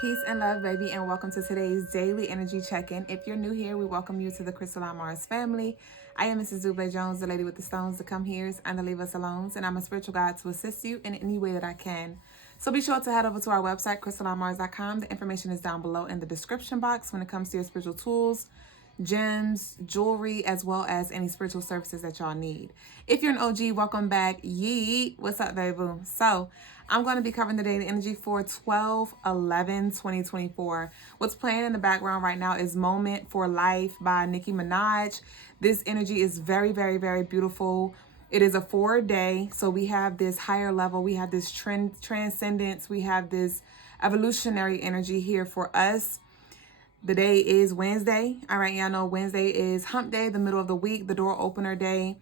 Peace and love, baby, and welcome to today's daily energy check-in. If you're new here, we welcome you to the Crystaline Mars family. I am Mrs. Duuble Jones, the lady with the stones to come here and to leave us alone, and I'm a spiritual guide to assist you in any way that I can. So be sure to head over to our website, crystalinemars.com. The information is down below in the description box when it comes to your spiritual tools, gems, jewelry, as well as any spiritual services that y'all need. If you're an OG, welcome back. Yee, what's up, baby? So I'm going to be covering the daily energy for 12/11/2024. What's playing in the background right now is Moment for Life by Nicki Minaj. This energy is very, very, very beautiful. It is a 4-day, so we have this higher level, we have this transcendence, we have this evolutionary energy here for us. The day is Wednesday. All right, y'all know Wednesday is hump day, the middle of the week, the door opener day.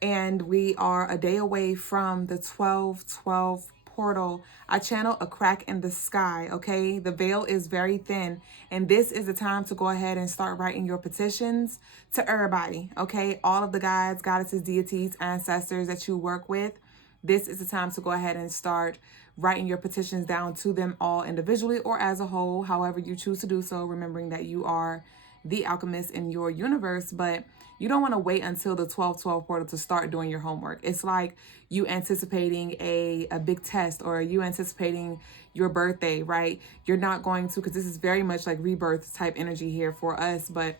And we are a day away from the 12/12 portal. I channel a crack in the sky, okay? The veil is very thin. And this is the time to go ahead and start writing your petitions to everybody, okay? All of the guides, goddesses, deities, ancestors that you work with. This is the time to go ahead and start writing your petitions down to them all individually or as a whole, however you choose to do so, remembering that you are the alchemist in your universe, but you don't want to wait until the 12/12 portal to start doing your homework. It's like you anticipating a big test, or you anticipating your birthday, right? You're not going to, because this is very much like rebirth type energy here for us, but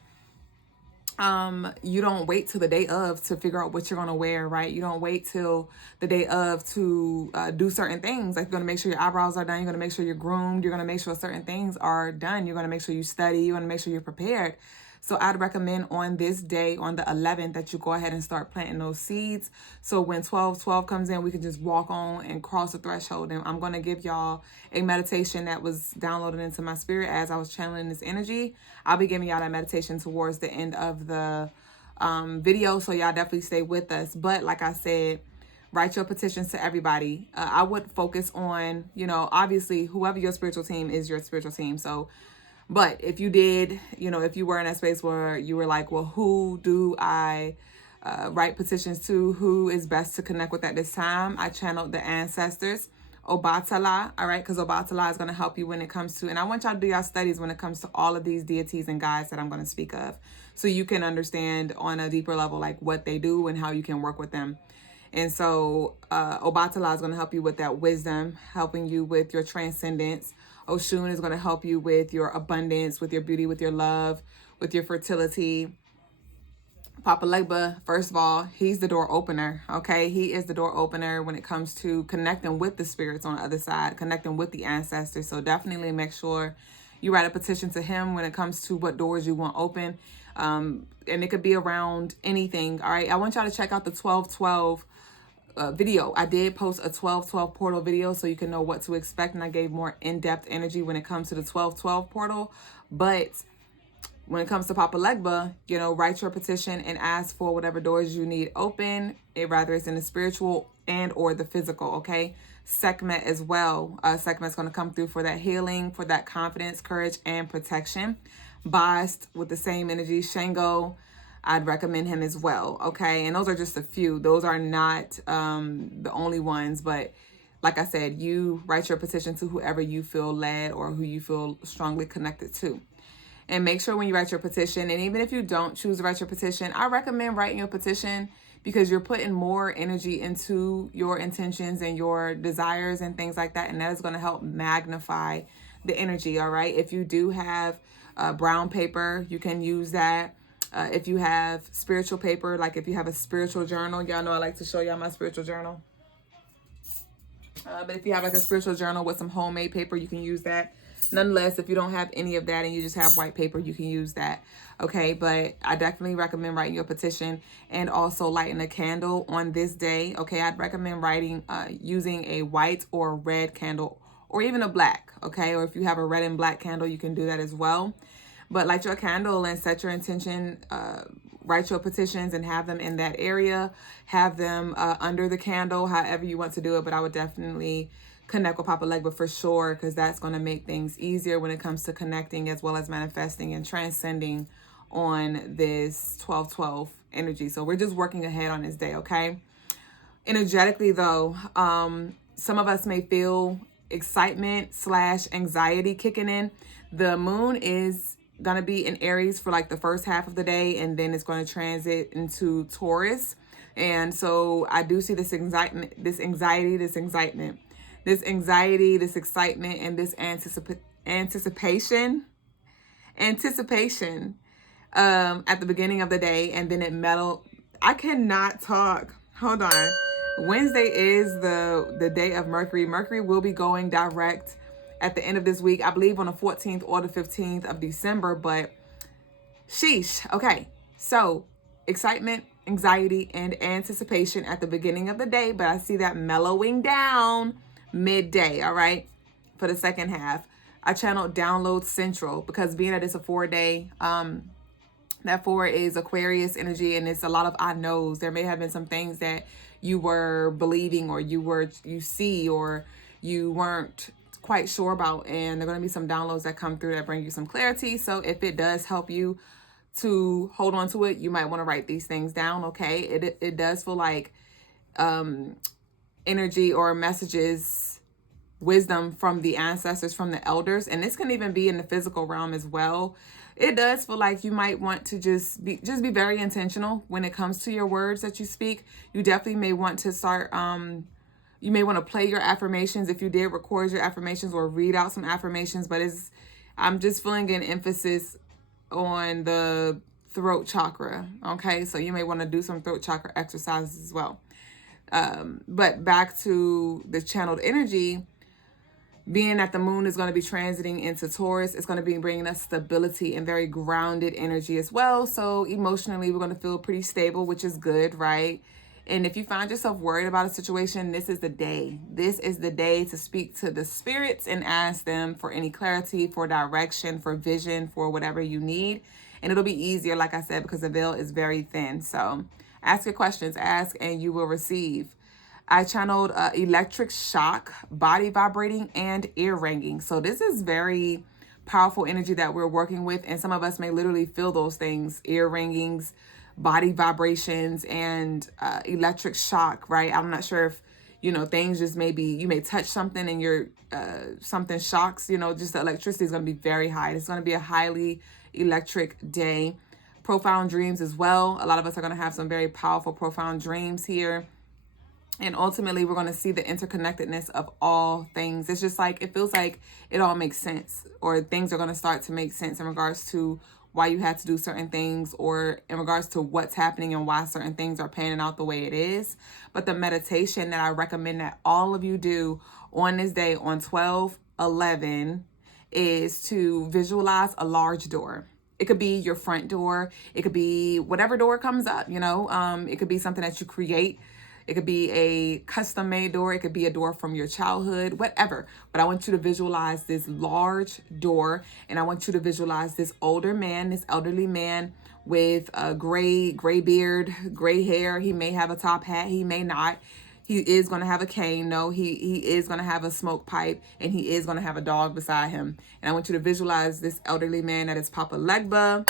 you don't wait till the day of to figure out what you're going to wear, right? You don't wait till the day of to do certain things. Like, you're going to make sure your eyebrows are done. You're going to make sure you're groomed. You're going to make sure certain things are done. You're going to make sure you study. You're going to make sure you're prepared. So I'd recommend on this day, on the 11th, that you go ahead and start planting those seeds. So when 12/12 comes in, we can just walk on and cross the threshold. And I'm going to give y'all a meditation that was downloaded into my spirit as I was channeling this energy. I'll be giving y'all that meditation towards the end of the video. So y'all definitely stay with us. But like I said, write your petitions to everybody. I would focus on, obviously, whoever your spiritual team is, your spiritual team. So, but if you did, if you were in that space where you were like, well, who do I write petitions to? Who is best to connect with at this time? I channeled the ancestors, Obatala, all right? Because Obatala is going to help you when it comes to, and I want y'all to do y'all studies when it comes to all of these deities and guides that I'm going to speak of, so you can understand on a deeper level, like what they do and how you can work with them. And so Obatala is going to help you with that wisdom, helping you with your transcendence. Oshun is going to help you with your abundance, with your beauty, with your love, with your fertility. Papa Legba, first of all, he's the door opener, okay? He is the door opener when it comes to connecting with the spirits on the other side, connecting with the ancestors. So definitely make sure you write a petition to him when it comes to what doors you want open. And it could be around anything, all right? I want y'all to check out the 12/12 video. I did post a 12/12 portal video so you can know what to expect, and I gave more in-depth energy when it comes to the 12/12 portal. But when it comes to Papa Legba, write your petition and ask for whatever doors you need open, rather it's in the spiritual and or the physical, okay? Sekhmet as well. Sekhmet's going to come through for that healing, for that confidence, courage, and protection. Bast with the same energy. Shango, I'd recommend him as well, okay? And those are just a few. Those are not the only ones, but like I said, you write your petition to whoever you feel led or who you feel strongly connected to. And make sure when you write your petition, and even if you don't choose to write your petition, I recommend writing your petition because you're putting more energy into your intentions and your desires and things like that, and that is going to help magnify the energy, all right? If you do have brown paper, you can use that. If you have spiritual paper, like if you have a spiritual journal, y'all know I like to show y'all my spiritual journal. But if you have like a spiritual journal with some homemade paper, you can use that. Nonetheless, if you don't have any of that and you just have white paper, you can use that. Okay, but I definitely recommend writing your petition and also lighting a candle on this day. Okay, I'd recommend using a white or red candle or even a black. Okay, or if you have a red and black candle, you can do that as well. But light your candle and set your intention, write your petitions and have them in that area. Have them under the candle, however you want to do it. But I would definitely connect with Papa Legba for sure, because that's going to make things easier when it comes to connecting as well as manifesting and transcending on this 12/12 energy. So we're just working ahead on this day, okay? Energetically, though, some of us may feel excitement / anxiety kicking in. The moon is going to be in Aries for like the first half of the day, and then it's going to transit into Taurus. And so I do see this excitement, this excitement, this excitement, and this anticipation at the beginning of the day, and then it mellow. I cannot talk. Hold on. Wednesday is the day of Mercury. Mercury will be going direct at the end of this week, I believe on the 14th or the 15th of December, but sheesh. Okay, so excitement, anxiety, and anticipation at the beginning of the day, but I see that mellowing down midday, all right, for the second half. I channeled Download Central because being that it's a 4-day, that 4 is Aquarius energy, and it's a lot of I knows. There may have been some things that you were believing, or you see, or you weren't quite sure about, and there are going to be some downloads that come through that bring you some clarity. So if it does help you to hold on to it, you might want to write these things down. Okay, it does feel like energy or messages, wisdom from the ancestors, from the elders, and this can even be in the physical realm as well. It does feel like you might want to just be very intentional when it comes to your words that you speak. You definitely may want to start you may want to play your affirmations if you did record your affirmations, or read out some affirmations, but I'm just feeling an emphasis on the throat chakra. Okay, so you may want to do some throat chakra exercises as well. But back to the channeled energy, being that the moon is going to be transiting into Taurus, it's going to be bringing us stability and very grounded energy as well. So emotionally, we're going to feel pretty stable, which is good, right? And if you find yourself worried about a situation, this is the day. This is the day to speak to the spirits and ask them for any clarity, for direction, for vision, for whatever you need. And it'll be easier, like I said, because the veil is very thin. So ask your questions, ask, and you will receive. I channeled electric shock, body vibrating, and ear ringing. So this is very powerful energy that we're working with. And some of us may literally feel those things, ear ringings, body vibrations, and electric shock, right? I'm not sure if, things just maybe you may touch something and your something shocks, just the electricity is going to be very high. It's going to be a highly electric day. Profound dreams as well. A lot of us are going to have some very powerful, profound dreams here. And ultimately, we're going to see the interconnectedness of all things. It's just like, it feels like it all makes sense, or things are going to start to make sense in regards to why you had to do certain things, or in regards to what's happening and why certain things are panning out the way it is. But the meditation that I recommend that all of you do on this day, on 12/11, is to visualize a large door. It could be your front door. It could be whatever door comes up, it could be something that you create. It could be a custom made door. It could be a door from your childhood, whatever. But I want you to visualize this large door, and I want you to visualize this older man, this elderly man with a gray beard, gray hair. He may have a top hat. He may not. He is going to have a cane. No, he is going to have a smoke pipe, and he is going to have a dog beside him. And I want you to visualize this elderly man that is Papa Legba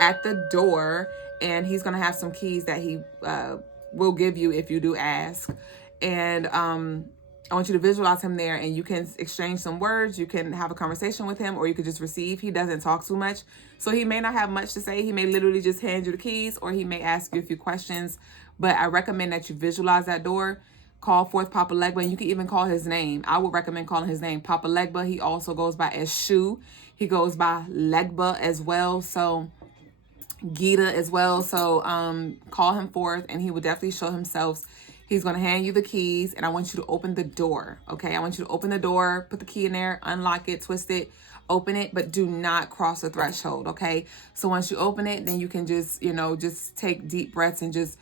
at the door, and he's going to have some keys that he will give you if you do ask. And I want you to visualize him there, and you can exchange some words. You can have a conversation with him, or you could just receive. He doesn't talk too much, so he may not have much to say. He may literally just hand you the keys, or he may ask you a few questions. But I recommend that you visualize that door. Call forth Papa Legba, and you can even call his name. I would recommend calling his name Papa Legba. He also goes by as Shu. He goes by Legba as well. So Gita as well. So call him forth, and he will definitely show himself. He's going to hand you the keys, and I want you to open the door. Okay, I want you to open the door, put the key in there, unlock it, twist it, open it, but do not cross the threshold. Okay, so once you open it, then you can just just take deep breaths and just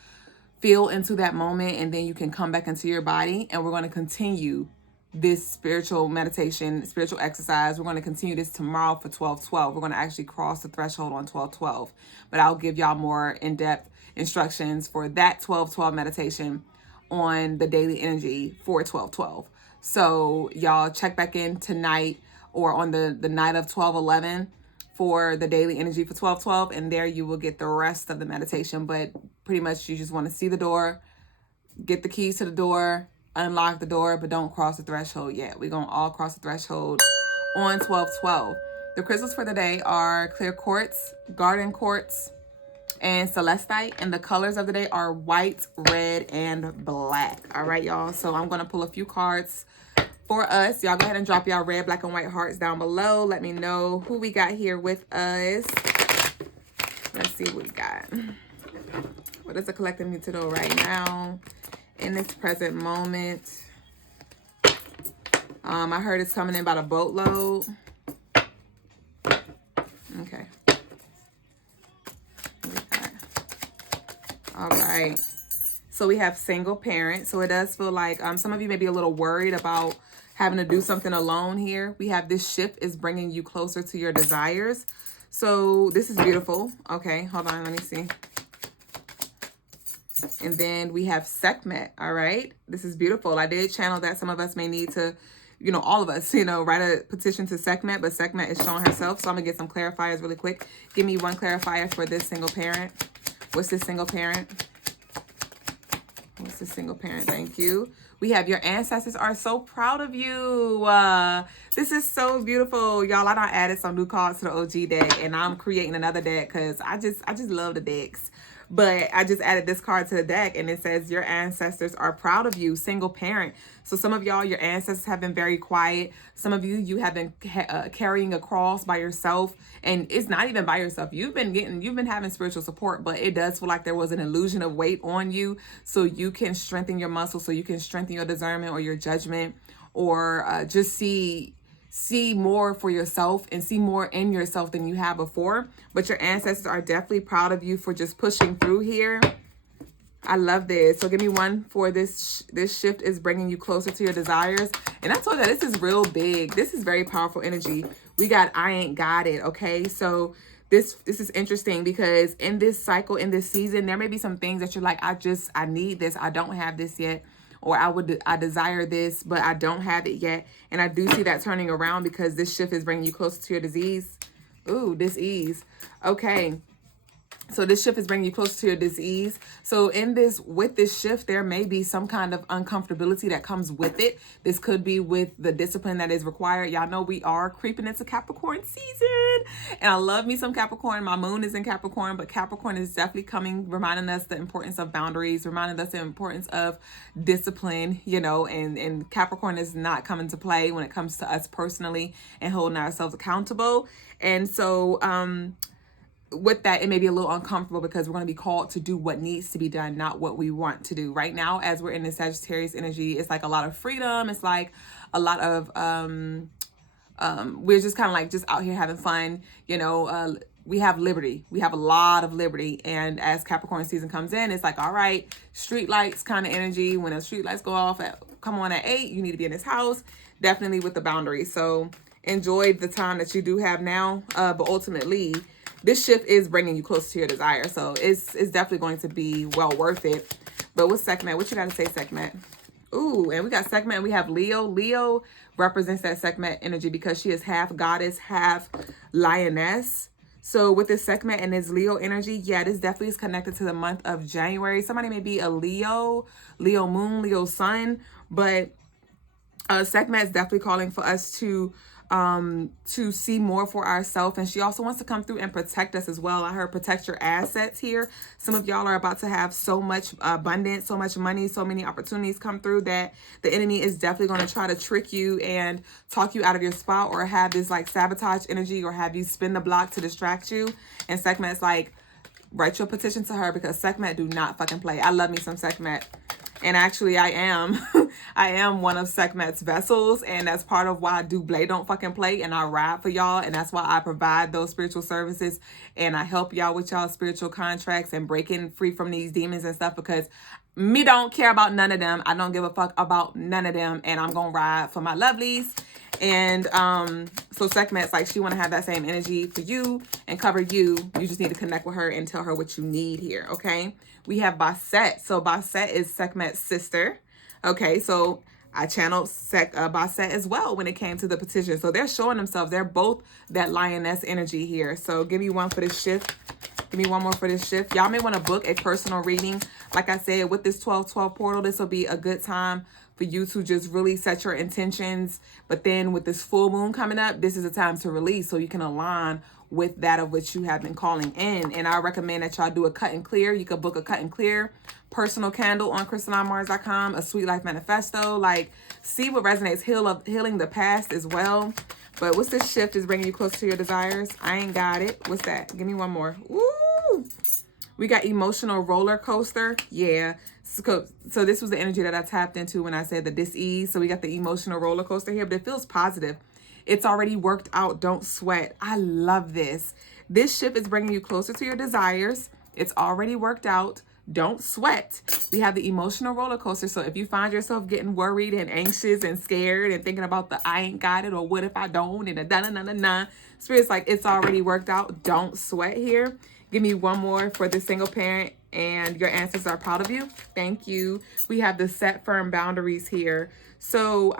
feel into that moment, and then you can come back into your body. And we're going to continue this spiritual meditation, spiritual exercise. We're going to continue this tomorrow for 12/12. We're going to actually cross the threshold on 12/12, but I'll give y'all more in-depth instructions for that 12/12 meditation on the daily energy for 12/12. So y'all check back in tonight, or on the night of 12/11, for the daily energy for 12/12, and there you will get the rest of the meditation. But pretty much you just want to see the door, get the keys to the door, unlock the door, but don't cross the threshold yet. We're going to all cross the threshold on 12/12. The crystals for the day are clear quartz, garden quartz, and celestite. And the colors of the day are white, red, and black. All right, y'all. So I'm going to pull a few cards for us. Y'all go ahead and drop y'all red, black, and white hearts down below. Let me know who we got here with us. Let's see what we got. What does the collective need to know right now in this present moment? I heard it's coming in about a boatload. Okay. All right. So we have single parent. So it does feel like some of you may be a little worried about having to do something alone here. We have this shift is bringing you closer to your desires. So this is beautiful. Okay, hold on. Let me see. And then we have Sekhmet. All right. This is beautiful. I did channel that. Some of us may need to, you know, all of us, you know, write a petition to Sekhmet, but Sekhmet is showing herself. So I'm going to get some clarifiers really quick. Give me one clarifier for this single parent. What's this single parent? What's the single parent? Thank you. We have your ancestors are so proud of you. This is so beautiful. Y'all, I done added some new cards to the OG deck, and I'm creating another deck because I just love the decks. But I just added this card to the deck, and it says your ancestors are proud of you, single parent. So some of y'all, your ancestors have been very quiet. Some of you, you have been carrying a cross by yourself, and it's not even by yourself. You've been having spiritual support, but it does feel like there was an illusion of weight on you, so you can strengthen your muscles, so you can strengthen your discernment or your judgment, or just see more for yourself and see more in yourself than you have before. But your ancestors are definitely proud of you for just pushing through here. I love this. So give me one for this. This shift is bringing you closer to your desires. And I told you, this is real big. This is very powerful energy. We got I ain't got it. Okay. So this is interesting because in this cycle, in this season, there may be some things that you're like, I need this. I don't have this yet. Or I desire this, but I don't have it yet. And I do see that turning around because this shift is bringing you closer to your disease. Ooh, disease. Okay. So this shift is bringing you closer to your disease. So with this shift, there may be some kind of uncomfortability that comes with it. This could be with the discipline that is required. Y'all know we are creeping into Capricorn season. And I love me some Capricorn. My moon is in Capricorn, but Capricorn is definitely coming, reminding us the importance of boundaries, reminding us the importance of discipline, you know, and Capricorn is not coming to play when it comes to us personally and holding ourselves accountable. And so, with that, it may be a little uncomfortable because we're going to be called to do what needs to be done, not what we want to do. Right now, as we're in the Sagittarius energy, it's like a lot of freedom. It's like a lot of, we're just kind of like just out here having fun. You know, we have liberty. We have a lot of liberty. And as Capricorn season comes in, it's like, all right, street lights kind of energy. When the street lights go off come on at 8, you need to be in this house, definitely with the boundaries. So enjoy the time that you do have now. But ultimately, this shift is bringing you close to your desire. So it's definitely going to be well worth it. But with Sekhmet, what you got to say, Sekhmet? Ooh, and we got Sekhmet and we have Leo. Leo represents that Sekhmet energy because she is half goddess, half lioness. So with this Sekhmet and this Leo energy, yeah, this definitely is connected to the month of January. Somebody may be a Leo moon, Leo sun, but Sekhmet is definitely calling for us to see more for ourselves. And she also wants to come through and protect us as well. I heard protect your assets here. Some of y'all are about to have so much abundance, so much money, so many opportunities come through that the enemy is definitely going to try to trick you and talk you out of your spot, or have this like sabotage energy, or have you spin the block to distract you. And Sekhmet's like, write your petition to her, because Sekhmet do not fucking play. I love me some Sekhmet. And actually, I am one of Sekhmet's vessels, and that's part of why Duuble don't fucking play, and I ride for y'all, and that's why I provide those spiritual services, and I help y'all with y'all spiritual contracts and breaking free from these demons and stuff, because me don't care about none of them. I don't give a fuck about none of them, and I'm gonna ride for my lovelies. And so Sekhmet's like, she want to have that same energy for you and cover you. You just need to connect with her and tell her what you need here, okay? We have Basset. So Basset is Sekhmet's sister. Okay, so I channeled Basset as well when it came to the petition. So they're showing themselves. They're both that lioness energy here. So give me one for this shift. Give me one more for this shift. Y'all may want to book a personal reading. Like I said, with this 12/12 portal, this will be a good time for you to just really set your intentions. But then with this full moon coming up, this is a time to release so you can align with that of which you have been calling in. And I recommend that y'all do a cut and clear. You could book a cut and clear personal candle on crystalinemars.com, a sweet life manifesto. Like, see what resonates. Healing the past as well. But what's this shift is bringing you closer to your desires? I ain't got it. What's that? Give me one more. Woo! We got emotional roller coaster. Yeah. So this was the energy that I tapped into when I said the dis-ease. So we got the emotional roller coaster here, but it feels positive. It's already worked out. Don't sweat. I love this. This shift is bringing you closer to your desires. It's already worked out. Don't sweat. We have the emotional roller coaster. So if you find yourself getting worried and anxious and scared and thinking about the I ain't got it or what if I don't and the da-na-na-na-na, Spirit's like, it's already worked out. Don't sweat here. Give me one more for the single parent and your ancestors are proud of you. Thank you. We have the set firm boundaries here. So,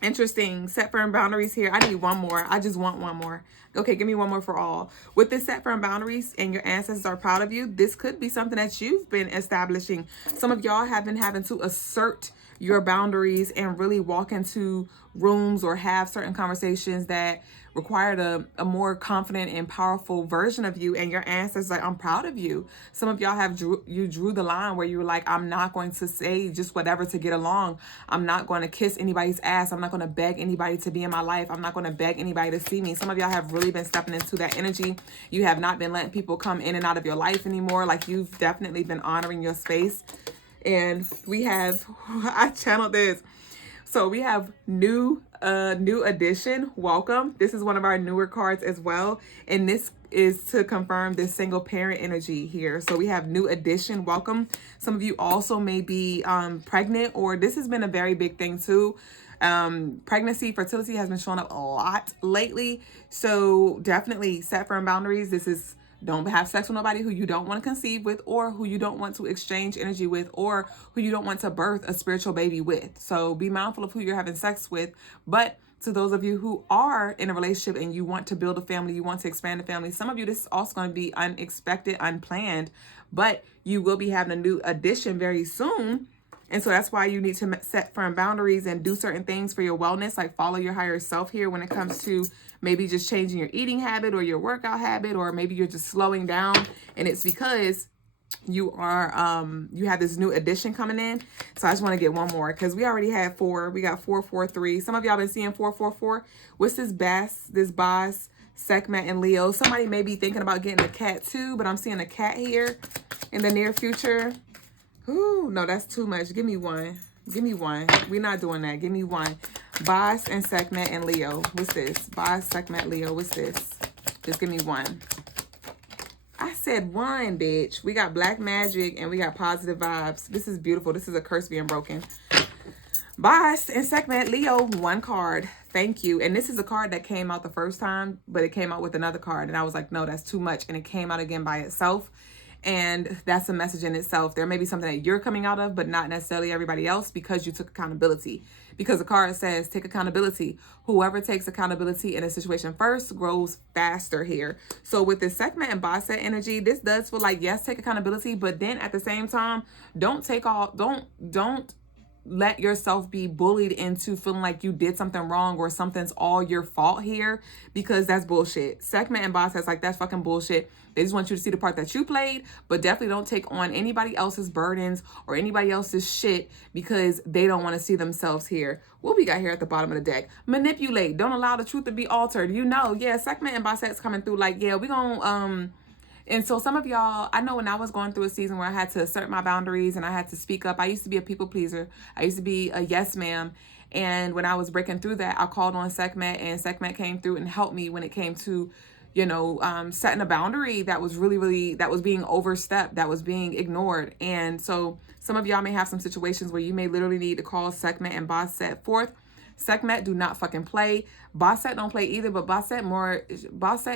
interesting. Set firm boundaries here. I need one more. I just want one more. Okay, give me one more for all. With this set firm boundaries and your ancestors are proud of you, this could be something that you've been establishing. Some of y'all have been having to assert your boundaries and really walk into rooms or have certain conversations that required a more confident and powerful version of you, and your ancestors like, I'm proud of you. Some of y'all have drew the line where you were like, I'm not going to say just whatever to get along. I'm not going to kiss anybody's ass. I'm not going to beg anybody to be in my life. I'm not going to beg anybody to see me. Some of y'all have really been stepping into that energy. You have not been letting people come in and out of your life anymore. Like, you've definitely been honoring your space. And we have, I channeled this. So we have new edition. Welcome. This is one of our newer cards as well. And this is to confirm this single parent energy here. So we have new edition. Welcome. Some of you also may be pregnant, or this has been a very big thing too. Pregnancy, fertility has been showing up a lot lately. So definitely set firm boundaries. This is, don't have sex with nobody who you don't want to conceive with, or who you don't want to exchange energy with, or who you don't want to birth a spiritual baby with. So be mindful of who you're having sex with. But to those of you who are in a relationship and you want to build a family, you want to expand a family, some of you, this is also going to be unexpected, unplanned, but you will be having a new addition very soon. And so that's why you need to set firm boundaries and do certain things for your wellness, like follow your higher self here when it comes to maybe just changing your eating habit or your workout habit, or maybe you're just slowing down and it's because you are you have this new addition coming in. So I just want to get one more because we already had 4. We got 443. Some of y'all been seeing 444. What's this boss, Sekhmet and Leo? Somebody may be thinking about getting a cat too, but I'm seeing a cat here in the near future. Ooh, no, that's too much. Give me one. Give me one. We're not doing that. Give me one. Boss and Sekhmet and Leo. What's this? Boss, Sekhmet, Leo. What's this? Just give me one. I said one, bitch. We got black magic and we got positive vibes. This is beautiful. This is a curse being broken. Boss and Sekhmet, Leo, one card. Thank you. And this is a card that came out the first time, but it came out with another card. And I was like, no, that's too much. And it came out again by itself. And that's a message in itself. There may be something that you're coming out of, but not necessarily everybody else, because you took accountability. Because the card says, take accountability. Whoever takes accountability in a situation first grows faster here. So with this Sekhmet and Basset energy, this does feel like, yes, take accountability, but then at the same time, don't let yourself be bullied into feeling like you did something wrong or something's all your fault here, because that's bullshit. Sekhmet and Boss has like, that's fucking bullshit. They just want you to see the part that you played, but definitely don't take on anybody else's burdens or anybody else's shit because they don't want to see themselves here. What we got here at the bottom of the deck? Manipulate. Don't allow the truth to be altered. You know, yeah, Sekhmet and Basset's coming through like, yeah, we gonna, and so some of y'all, I know when I was going through a season where I had to assert my boundaries and I had to speak up, I used to be a people pleaser. I used to be a yes ma'am. And when I was breaking through that, I called on Sekhmet, and Sekhmet came through and helped me when it came to, you know, setting a boundary that was really, that was being overstepped, that was being ignored. And so some of y'all may have some situations where you may literally need to call Sekhmet and Basset forth. Sekhmet, do not fucking play. Basset don't play either, but Basset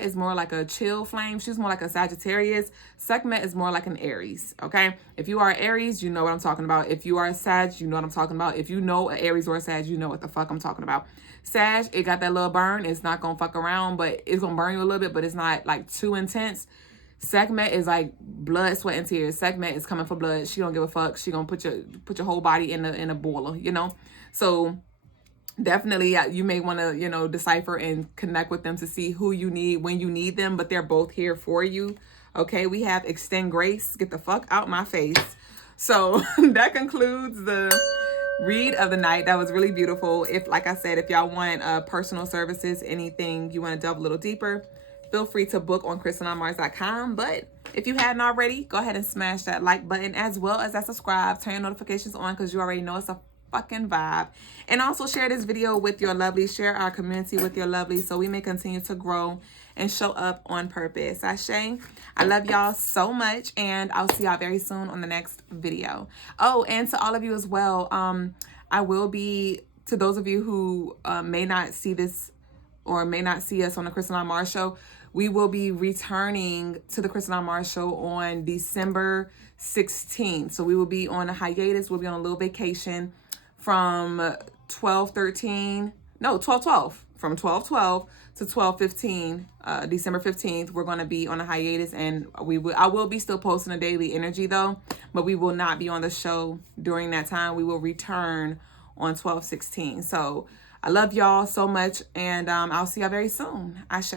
is more like a chill flame. She's more like a Sagittarius. Sekhmet is more like an Aries, okay? If you are Aries, you know what I'm talking about. If you are a Sag, you know what I'm talking about. If you know an Aries or a Sag, you know what the fuck I'm talking about. Sag, it got that little burn. It's not gonna fuck around, but it's gonna burn you a little bit, but it's not like too intense. Sekhmet is like blood, sweat, and tears. Sekhmet is coming for blood. She don't give a fuck. She gonna put your whole body in a boiler, you know? So definitely you may want to, you know, decipher and connect with them to see who you need when you need them, but they're both here for you. Okay, we have extend grace. Get the fuck out my face. So that concludes the read of the night. That was really beautiful. If, like I said, if y'all want personal services, anything you want to delve a little deeper, feel free to book on CrystalineMars.com. But if you hadn't already, go ahead and smash that like button as well as that subscribe. Turn your notifications on because you already know it's a fucking vibe. And also share this video with your lovelies. Share our community with your lovelies so we may continue to grow and show up on purpose. Ashe. I love y'all so much, and I'll see y'all very soon on the next video. Oh, and to all of you as well, I will be, to those of you who may not see this or may not see us on the Crystaline Mars Show, we will be returning to the Crystaline Mars Show on December 16th. So we will be on a hiatus. We'll be on a little vacation from 12/13, no, 12/12, from 12/12 to 12/15, December 15th. We're going to be on a hiatus, and I will be still posting a daily energy though, but we will not be on the show during that time. We will return on 12/16. So I love y'all so much, and I'll see y'all very soon. Ashe.